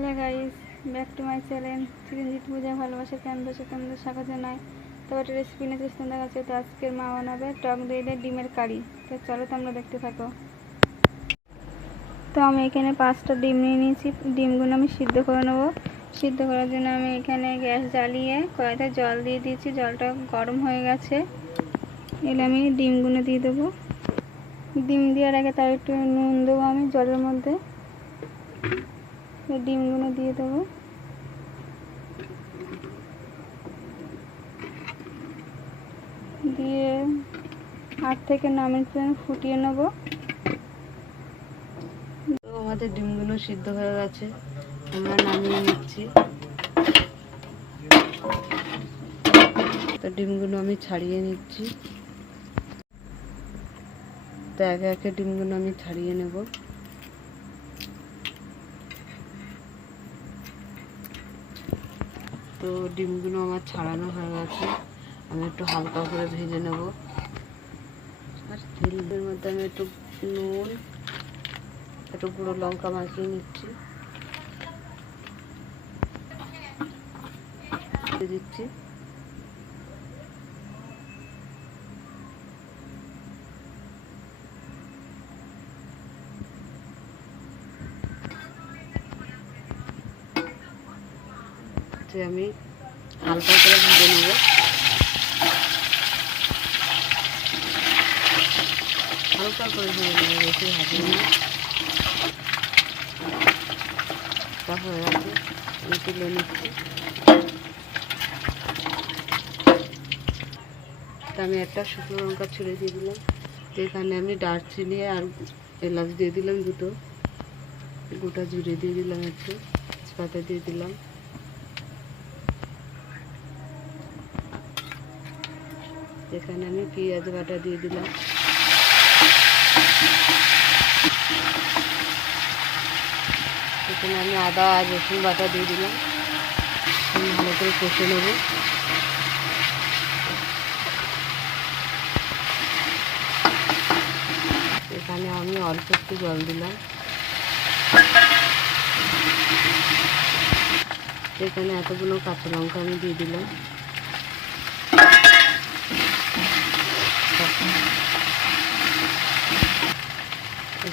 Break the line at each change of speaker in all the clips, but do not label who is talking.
Hello guys, back to my channel. Chiranjit পূজা ভালোবাসা বসে তোমাদের স্বাগত জানাই। তো একটা রেসিপি নিয়ে চেষ্টা যাচ্ছে তো আজকের মা বানাবে টক দই ডিমের কারি। তো চলো তোমরা দেখতে থাকো। তো আমি এখানে পাঁচটা ডিম নিয়ে নিয়েছি। ডিমগুলো আমি সিদ্ধ করে নেব। সিদ্ধ করার জন্য আমি এখানে গ্যাস জ্বালিয়ে কড়াইতে জল দিয়ে দিয়েছি। জলটা গরম হয়ে গেছে। এলে আমি ডিমগুলো দিয়ে দেবো। ডিম দেওয়ার আগে তার একটু নুন দেবো আমি জলের মধ্যে। ডিমগুলো দিয়ে দেবো। দিয়ে আট থেকে ন মিনিট পর্যন্ত ফুটিয়ে নেব।
আমাদের ডিমগুলো সিদ্ধ হয়ে গেছে, আমরা নামিয়ে নিচ্ছি। তো ডিমগুলো আমি ছাড়িয়ে নিচ্ছি। তো একে একে ডিমগুলো আমি ছাড়িয়ে নেব। তো ডিমগুলো আমার ছাড়ানো হয়ে গেছে। আমি একটু হালকা করে ভেজে নেব। আর তেলের মধ্যে আমি একটু নুন, একটু গুঁড়ো লঙ্কা মাখিয়ে নিচ্ছি। দিচ্ছি। যে আমি হালকা করে ভেজে নেব। হালকা করে ভেজে নেব, বেশি ভাজি না। হয়ে গেছে আমি তুলে নিচ্ছি। আমি একটা শুকনো লঙ্কা ছিঁড়ে দিয়ে দিলাম। এখানে আমি দারচিনি আর এলাচ দিয়ে দিলাম দুটো। গোটা জুড়ে দিয়ে দিলাম একটু, তেজপাতা দিয়ে দিলাম। এখানে আমি পেঁয়াজ বাটা দিয়ে দিলাম। এখানে আমি আদা আর রসুন বাটা দিয়ে দিলাম। ভালো করে কষে নেব। এখানে আমি অল্প একটু জল দিলাম। এখানে এতগুলো কাঁচা লঙ্কা আমি দিয়ে দিলাম।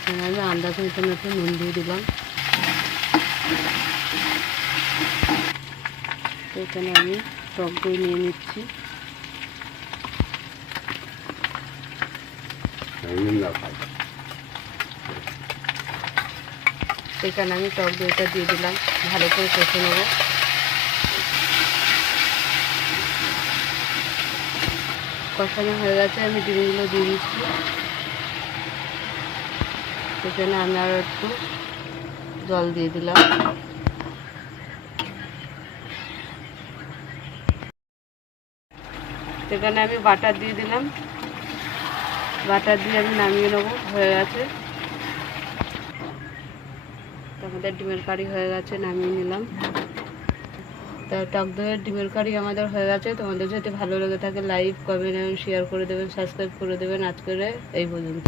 এখানে আমি আন্দাজ মতন একটু নুন দিয়ে দিলাম। তো এখানে আমি টক দই নিয়ে নিচ্ছি। এখানে আমি টক দইটা দিয়ে দিলাম। ভালো করে কষে নেব। কষানো হয়ে গেছে, আমি ডিমগুলো দিয়ে দিচ্ছি। এখানে আমি আরও একটু জল দিয়ে দিলাম। সেখানে আমি বাটার দিয়ে দিলাম। বাটার দিয়ে আমি নামিয়ে নেব, হয়ে গেছে। আমাদের ডিমের কারি হয়ে গেছে, নামিয়ে নিলাম। তা টক দইয়ের ডিমের কারি আমাদের হয়ে গেছে। তোমাদের যদি ভালো লেগে থাকে লাইক কমেন্ট এবং শেয়ার করে দেবেন সাবস্ক্রাইব করে দেবেন। আজকের এই পর্যন্ত।